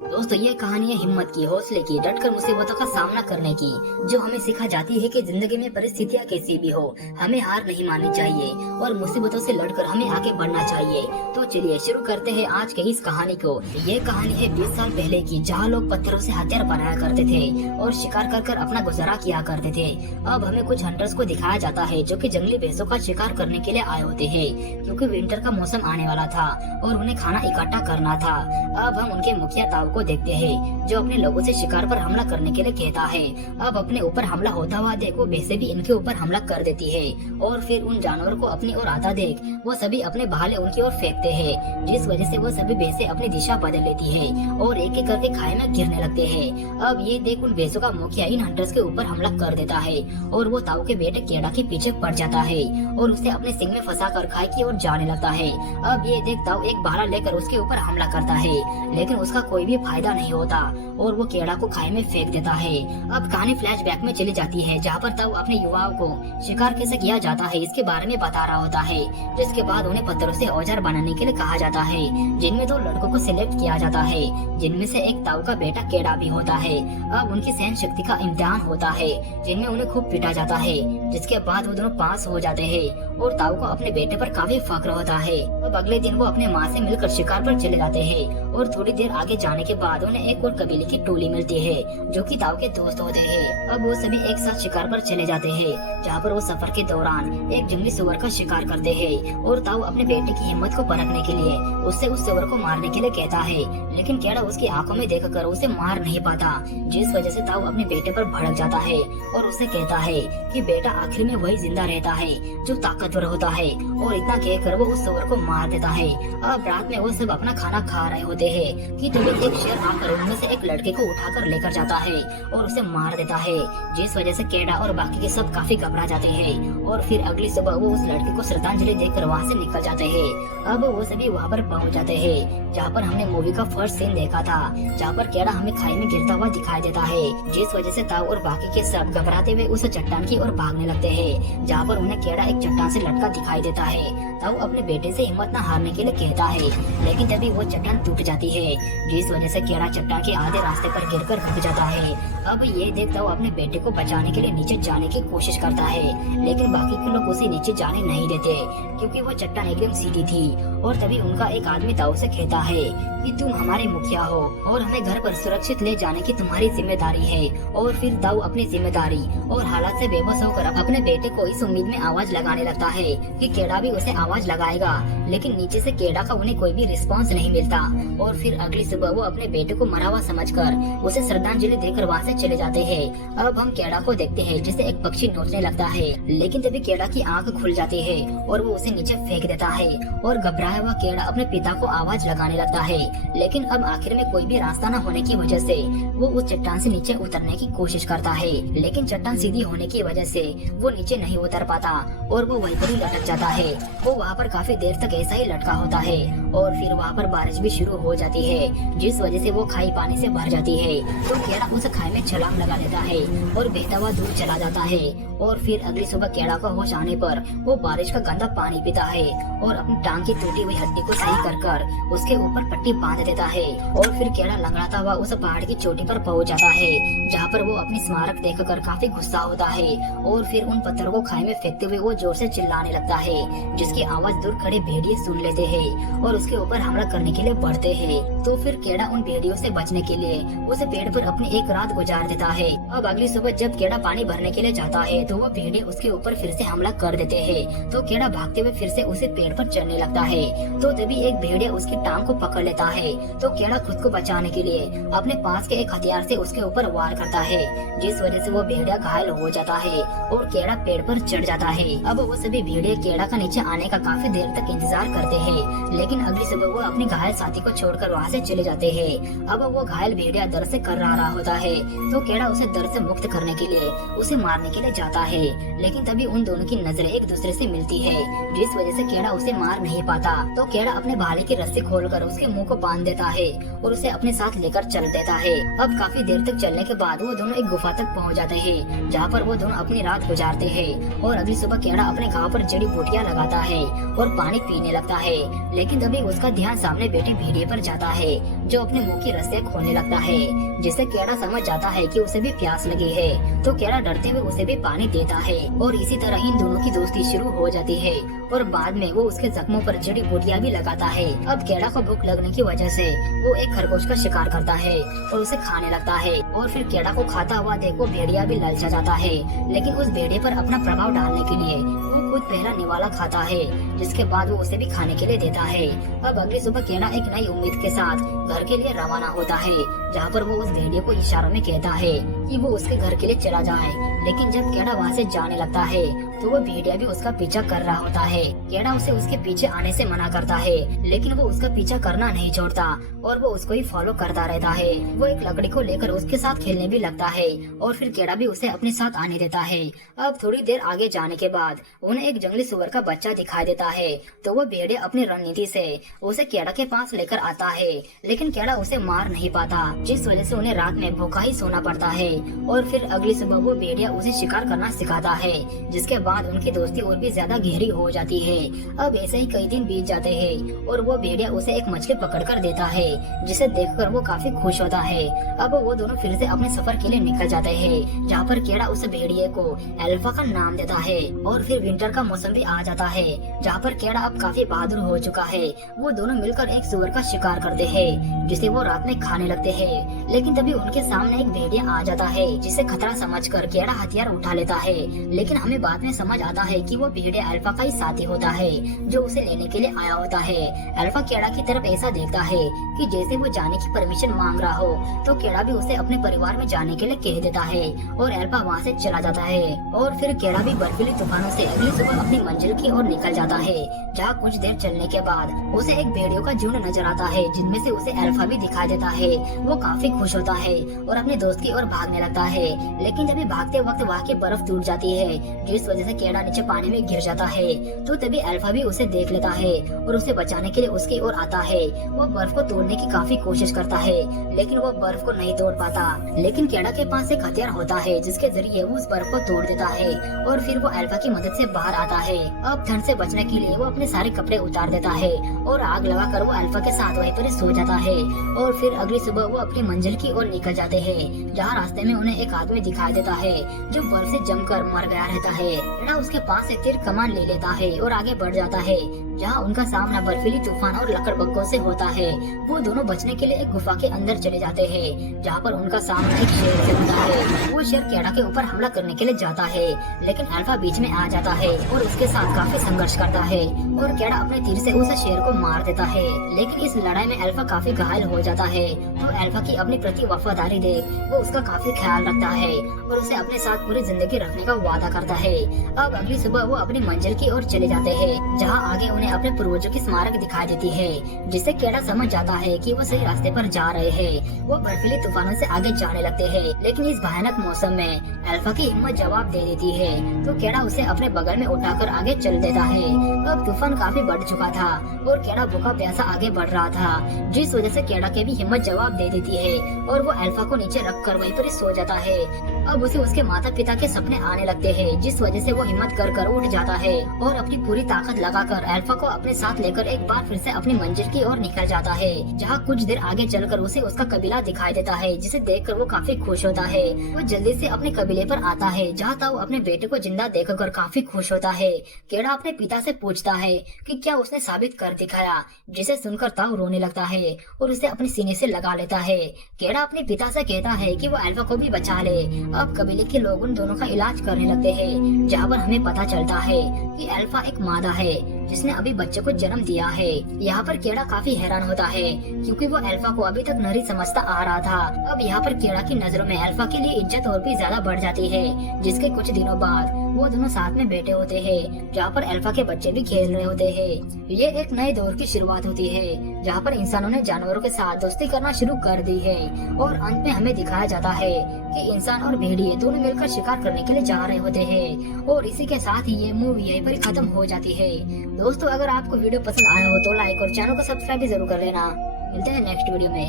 दोस्तों, ये कहानी है हिम्मत की, हौसले की, डटकर मुसीबतों का सामना करने की, जो हमें सिखा जाती है कि जिंदगी में परिस्थितियाँ कैसी भी हो, हमें हार नहीं माननी चाहिए और मुसीबतों से लड़कर हमें आगे बढ़ना चाहिए। तो चलिए शुरू करते हैं आज के इस कहानी को। ये कहानी है 20 साल पहले की, जहाँ लोग पत्थरों से हथियार बनाया करते थे और शिकार कर कर अपना गुजारा किया करते थे। अब हमें कुछ हंटर्स को दिखाया जाता है जो कि जंगली भैंसों का शिकार करने के लिए आए होते हैं, क्योंकि विंटर का मौसम आने वाला था और उन्हें खाना इकट्ठा करना था। अब हम उनके मुखिया ताऊ को देखते हैं, जो अपने लोगों से शिकार पर हमला करने के लिए कहता है। अब अपने ऊपर हमला होता हुआ देख वो भैंसे भी इनके ऊपर हमला कर देती है और फिर उन जानवरों को अपनी ओर आता देख वो सभी अपने भाले उनकी ओर फेंकते हैं, जिस वजह से वो सभी भैंसे अपनी दिशा बदल लेती है और एक एक करके खाई में गिरने लगते हैं। अब ये देख उन भैंसों का मुखिया इन हंटर्स के ऊपर हमला कर देता है और वो ताऊ के बेटे केड़ा के पीछे पड़ जाता है और उसे अपने सिंग में फंसा कर खाई की ओर जाने लगता है। अब ये देख ताऊ एक भाला लेकर उसके ऊपर हमला करता है, लेकिन उसका कोई भी फायदा नहीं होता और वो केड़ा को खाई में फेंक देता है। अब कहानी फ्लैशबैक में चली जाती है, जहाँ पर ताऊ अपने युवाओं को शिकार कैसे किया जाता है इसके बारे में बता रहा होता है, जिसके बाद उन्हें पत्थरों से औजार बनाने के लिए कहा जाता है, जिनमें 2 लड़कों को सिलेक्ट किया जाता है, जिनमें से एक ताऊ का बेटा केड़ा भी होता है। अब उनकी सहन शक्ति का इम्तिहान होता है, जिनमें उन्हें खूब पीटा जाता है, जिसके बाद वो दोनों पास हो जाते हैं और ताऊ को अपने बेटे पर काफी फक्र होता है। अब अगले दिन वो अपने माँ से मिलकर शिकार पर चले जाते हैं और थोड़ी देर आगे जाने के बाद उन्हें एक और कबीले की टोली मिलती है, जो कि ताऊ के दोस्त होते हैं। अब वो सभी एक साथ शिकार पर चले जाते हैं, जहाँ पर वो सफर के दौरान एक जंगली सुअर का शिकार करते हैं और ताऊ अपने बेटे की हिम्मत को परखने के लिए उससे उस सुअर को मारने के लिए कहता है, लेकिन केड़ा उसकी आंखों में देखकर उसे मार नहीं पाता, जिस वजह से ताऊ अपने बेटे पर भड़क जाता है और उसे कहता है कि बेटा आखिर में वही जिंदा रहता है जो ताकतवर होता है, और इतना कहकर वो उस सुअर को मार देता है। अब रात में वो सब अपना खाना खा रहे होते हैं कि तभी एक शेर आकर उनमें से एक लड़के को उठाकर लेकर जाता है और उसे मार देता है, जिस वजह से केड़ा और बाकी के सब काफी घबरा जाते हैं और फिर अगली सुबह वो उस लड़के को श्रद्धांजलि देकर वहाँ से निकल जाते हैं। अब वो सभी वहाँ पर पहुँच जाते हैं, जहाँ पर हमने मूवी का फर्स्ट सीन देखा था, जहाँ पर केड़ा हमें खाई में गिरता हुआ दिखाई देता है, जिस वजह से ताऊ और बाकी के सब घबराते हुए उस चट्टान की ओर भागने लगते हैं, जहाँ पर उन्हें केड़ा एक चट्टान से लटका दिखाई देता है। ताऊ अपने बेटे से हिम्मत न हारने के लिए कहता है, लेकिन तभी वो चट्टान टूट जाती है, जिस वजह से केड़ा चट्टान के आधे रास्ते पर गिरकर रुक जाता है। अब ये देख ताऊ अपने बेटे को बचाने के लिए नीचे जाने की कोशिश करता है, लेकिन बाकी के लोग उसे नीचे जाने नहीं देते, क्योंकि वो चट्टान एकदम सीधी थी। और तभी उनका एक आदमी ताऊ से कहता है कि तुम हमारे मुखिया हो और हमें घर पर सुरक्षित ले जाने की तुम्हारी जिम्मेदारी है। और फिर ताऊ अपनी जिम्मेदारी और हालात से बेबस होकर अपने बेटे को इस उम्मीद में आवाज लगाने लगता है कि केड़ा भी उसे आवाज लगाएगा, लेकिन नीचे से केड़ा का उन्हें कोई भी रिस्पांस नहीं मिलता। और फिर अगली सुबह वो अपने बेटे को मरा हुआ समझकर उसे श्रद्धांजलि देकर वहाँ से चले जाते हैं। अब हम केड़ा को देखते हैं, जिसे एक पक्षी नोचने लगता है, लेकिन तभी केड़ा की आंख खुल जाती है और वो उसे नीचे फेंक देता है और घबराया हुआ केड़ा अपने पिता को आवाज लगाने लगता है, लेकिन अब आखिर में कोई भी रास्ता न होने की वजह से वो उस चट्टान से नीचे उतरने की कोशिश करता है, लेकिन चट्टान सीधी होने की वजह से वो नीचे नहीं उतर पाता और वो वहीं पर ही लटक जाता है। वो वहाँ पर काफी देर तक ऐसा ही लटका होता है और फिर वहाँ पर बारिश भी शुरू हो जाती है, जिस वजह से वो खाई पानी से भर जाती है। तो केड़ा उस खाई में छलांग लगा लेता है और बहता हुआ दूर चला जाता है। और फिर अगली सुबह केड़ा का होश आने पर वो बारिश का गंदा पानी पीता है और अपनी टांग की टूटी हुई हड्डी को सही कर उसके ऊपर पट्टी बांध देता है। और फिर केड़ा लंगड़ाता हुआ उस पहाड़ की चोटी पर पहुंच जाता है, जहाँ पर वो अपनी स्मारक देखकर काफी गुस्सा होता है और फिर उन पत्थरों को खाई में फेंकते हुए वो जोर से चिल्लाने लगता है, जिसकी आवाज दूर खड़े भेड़िए सुन लेते हैं और उसके ऊपर हमला करने के लिए बढ़ते हैं। तो फिर केड़ा उन भेड़ियों से बचने के लिए उसे पेड़ पर अपनी एक रात गुजार देता है। अब अगली सुबह जब केड़ा पानी भरने के लिए जाता है तो वो भेड़िए उसके ऊपर फिर से हमला कर देते हैं। तो केड़ा भागते हुए फिर से उसे पेड़ पर चढ़ने लगता है। तो तभी एक भेड़िया उसकी टांग को पकड़ लेता है। तो केड़ा खुद को बचाने के लिए अपने पास के एक हथियार से उसके ऊपर वार करता है, जिस वजह से वो भेड़िया घायल हो जाता है और केड़ा पेड़ पर चढ़ जाता है। अब वो सभी भेड़िए केड़ा का नीचे आने का काफी देर तक इंतजार करते हैं, लेकिन अगली सुबह वो अपनी घायल साथी को छोड़कर वहाँ से चले जाते हैं। अब वो घायल भेड़िया दर्द से कर रहा होता है, तो केड़ा उसे दर्द से मुक्त करने के लिए उसे मारने के लिए जाता है, लेकिन तभी उन दोनों की नजरें एक दूसरे से मिलती है, जिस वजह से केड़ा उसे मार नहीं पाता तो केड़ा अपने भाले की रस्सी खोलकर उसके मुंह को बांध देता है और उसे अपने साथ लेकर चल देता है। अब काफी देर तक चलने के बाद वो दोनों एक गुफा तक पहुंच जाते हैं, जहाँ पर वो दोनों अपनी रात गुजारते हैं। और अगली सुबह केड़ा अपने घाव पर जड़ी बूटियां लगाता है और पानी पीने लगता है, लेकिन तभी उसका ध्यान सामने बैठे भेड़िए पर जाता है, जो अपने मुंह की रस्सियां खोलने लगता है, जिससे केड़ा समझ जाता है कि उसे भी प्यास लगी है। तो केड़ा डरते हुए उसे भी पानी देता है और इसी तरह इन दोनों की दोस्ती शुरू हो जाती है और बाद में वो उसके जख्मों पर जड़ी बूटियां भी लगाता है। अब केड़ा को भूख लगने की वजह से वो एक खरगोश का शिकार करता है और उसे खाने लगता है और फिर केड़ा को खाता हुआ देखो भेड़िया भी ललचा जाता है, लेकिन उस भेड़िए पर अपना प्रभाव डालने के लिए वो खुद पहला निवाला खाता है, जिसके बाद वो उसे भी खाने के लिए देता है। अब अगली सुबह केड़ा एक नई उम्मीद के साथ घर के लिए रवाना होता है, जहाँ पर वो उस भेड़िए को इशारों में कहता है कि वो उसके घर के लिए चला जाए। लेकिन जब केड़ा वहाँ से जाने लगता है तो वो भेड़िया भी उसका पीछा कर रहा होता है। केड़ा उसे उसके पीछे आने से मना करता है, लेकिन वो उसका पीछा करना नहीं छोड़ता और वो उसको ही फॉलो करता रहता है। वो एक लकड़ी को लेकर उसके साथ खेलने भी लगता है और फिर केड़ा भी उसे अपने साथ आने देता है। अब थोड़ी देर आगे जाने के बाद उन्हें एक जंगली सुअर का बच्चा दिखाई देता है, तो वो भेड़िया अपनी रणनीति से उसे केड़ा के पास लेकर आता है, लेकिन केड़ा उसे मार नहीं पाता, जिस वजह से उन्हें रात में भूखा ही सोना पड़ता है। और फिर अगली सुबह वो भेड़िया उसे शिकार करना सिखाता है, जिसके बाद उनकी दोस्ती और भी ज्यादा गहरी हो जाती है। अब ऐसे ही कई दिन बीत जाते हैं और वो भेड़िया उसे एक मछली पकड़ कर देता है, जिसे देखकर वो काफी खुश होता है। अब वो दोनों फिर से अपने सफर के लिए निकल जाते हैं, जहाँ पर केड़ा उस भेड़िए को अल्फा का नाम देता है। और फिर विंटर का मौसम भी आ जाता है, जहाँ पर केड़ा अब काफी बहादुर हो चुका है। वो दोनों मिलकर एक सुअर का शिकार करते हैं, जिसे वो रात में खाने लगते हैं। लेकिन तभी उनके सामने एक भेड़िया आ जाता है, जिसे खतरा समझकर केड़ा हथियार उठा लेता है। लेकिन हमें बाद में समझ आता है कि वो भेड़िया अल्फा का ही साथी होता है, जो उसे लेने के लिए आया होता है। अल्फा केड़ा की तरफ ऐसा देखता है कि जैसे वो जाने की परमिशन मांग रहा हो, तो केड़ा भी उसे अपने परिवार में जाने के लिए कह देता है और अल्फा वहाँ से चला जाता है। और फिर केड़ा भी बर्फीली तूफानों से अगली सुबह अपनी मंजिल की ओर निकल जाता है, जहाँ कुछ देर चलने के बाद उसे एक भेड़ियों का झुंड नजर आता है, जिनमें से उसे अल्फा भी दिखाई देता है। वो काफी खुश होता है और अपने दोस्त की ओर भागने लगता है, लेकिन जब भागते वक्त वहाँ की बर्फ टूट जाती है, जिस वजह से केड़ा नीचे पानी में गिर जाता है। तो तभी अल्फा भी उसे देख लेता है और उसे बचाने के लिए उसकी ओर आता है। वो बर्फ को तोड़ने की काफी कोशिश करता है, लेकिन वो बर्फ को नहीं तोड़ पाता। लेकिन केड़ा के पास एक हथियार होता है, जिसके जरिए वो उस बर्फ को तोड़ देता है और फिर वो अल्फा की मदद से बाहर आता है। अब ठंड से बचने के लिए वो अपने सारे कपड़े उतार देता है और आग लगाकर वो अल्फा के साथ वहीं पर ही सो जाता है। और फिर अगली सुबह वो अपनी मंजिल की ओर निकल जाते हैं, जहाँ रास्ते में उन्हें एक आदमी दिखाई देता है, जो बर्फ से जमकर मर गया रहता है। केड़ा उसके पास से तीर कमान ले लेता है और आगे बढ़ जाता है, जहाँ उनका सामना बर्फीली तूफान और लकड़बग्घों से होता है। वो दोनों बचने के लिए एक गुफा के अंदर चले जाते हैं, जहाँ पर उनका सामना एक शेर से होता है। वो शेर केड़ा के ऊपर हमला करने के लिए जाता है, लेकिन अल्फा बीच में आ जाता है और उसके साथ काफी संघर्ष करता है और केड़ा अपने तीर से उस शेर को मार देता है। लेकिन इस लड़ाई में अल्फा काफी घायल हो जाता है, तो अल्फा की अपनी प्रति वफादारी देख वो उसका काफी ख्याल रखता है और उसे अपने साथ पूरी जिंदगी रखने का वादा करता है। अब अगली सुबह वो अपनी मंजिल की ओर चले जाते हैं, जहाँ आगे उन्हें अपने पूर्वजों की स्मारक दिखाई देती है, जिससे केड़ा समझ जाता है कि वो सही रास्ते पर जा रहे हैं। वो बर्फीली तूफानों से आगे जाने लगते हैं, लेकिन इस भयानक मौसम में अल्फा की हिम्मत जवाब दे देती है, तो केड़ा उसे अपने बगल में उठाकर आगे चल देता है। अब तूफान काफी बढ़ चुका था और केड़ा भूखा प्यासा आगे बढ़ रहा था, जिस वजह से केड़ा की भी हिम्मत जवाब दे देती है और वो अल्फा को नीचे रख कर वहीं पर ही सो जाता है। अब उसे उसके माता पिता के सपने आने लगते हैं, जिस वजह से वो हिम्मत कर उठ जाता है और अपनी पूरी ताकत लगाकर अल्फा को अपने साथ लेकर एक बार फिर से अपनी मंजिल की ओर निकल जाता है, जहाँ कुछ देर आगे चलकर उसे उसका कबीला दिखाई देता है, जिसे देखकर वो काफी खुश होता है। वो जल्दी से अपने कबीले पर आता है, जहाँ ताऊ अपने बेटे को जिंदा देखकर काफी खुश होता है। केड़ा अपने पिता से पूछता है कि क्या उसने साबित कर दिखाया, जिसे सुनकर ताऊ रोने लगता है और उसे अपने सीने से लगा लेता है। केड़ा अपने पिता से कहता है कि वो अल्फा को भी बचा ले। अब कबीले के लोग उन दोनों का इलाज करने लगते हैं, जहाँ पर हमें पता चलता है कि अल्फा एक मादा है जिसने अभी बच्चे को जन्म दिया है। यहाँ पर केड़ा काफी हैरान होता है, क्योंकि वो अल्फा को अभी तक नरी समझता आ रहा था। अब यहाँ पर केड़ा की नजरों में अल्फा के लिए इज्जत और भी ज्यादा बढ़ जाती है, जिसके कुछ दिनों बाद वो दोनों साथ में बैठे होते हैं, जहाँ पर अल्फा के बच्चे भी खेल रहे होते हैं। ये एक नए दौर की शुरुआत होती है, जहाँ पर इंसानों ने जानवरों के साथ दोस्ती करना शुरू कर दी है और अंत में हमें दिखाया जाता है कि इंसान और भेड़िए दोनों मिलकर शिकार करने के लिए जा रहे होते हैं। और इसी के साथ ही ये मूवी यहीं पर खत्म हो जाती है। दोस्तों, अगर आपको वीडियो पसंद आया हो तो लाइक और चैनल को सब्सक्राइब भी जरूर कर लेना। मिलते हैं नेक्स्ट वीडियो में।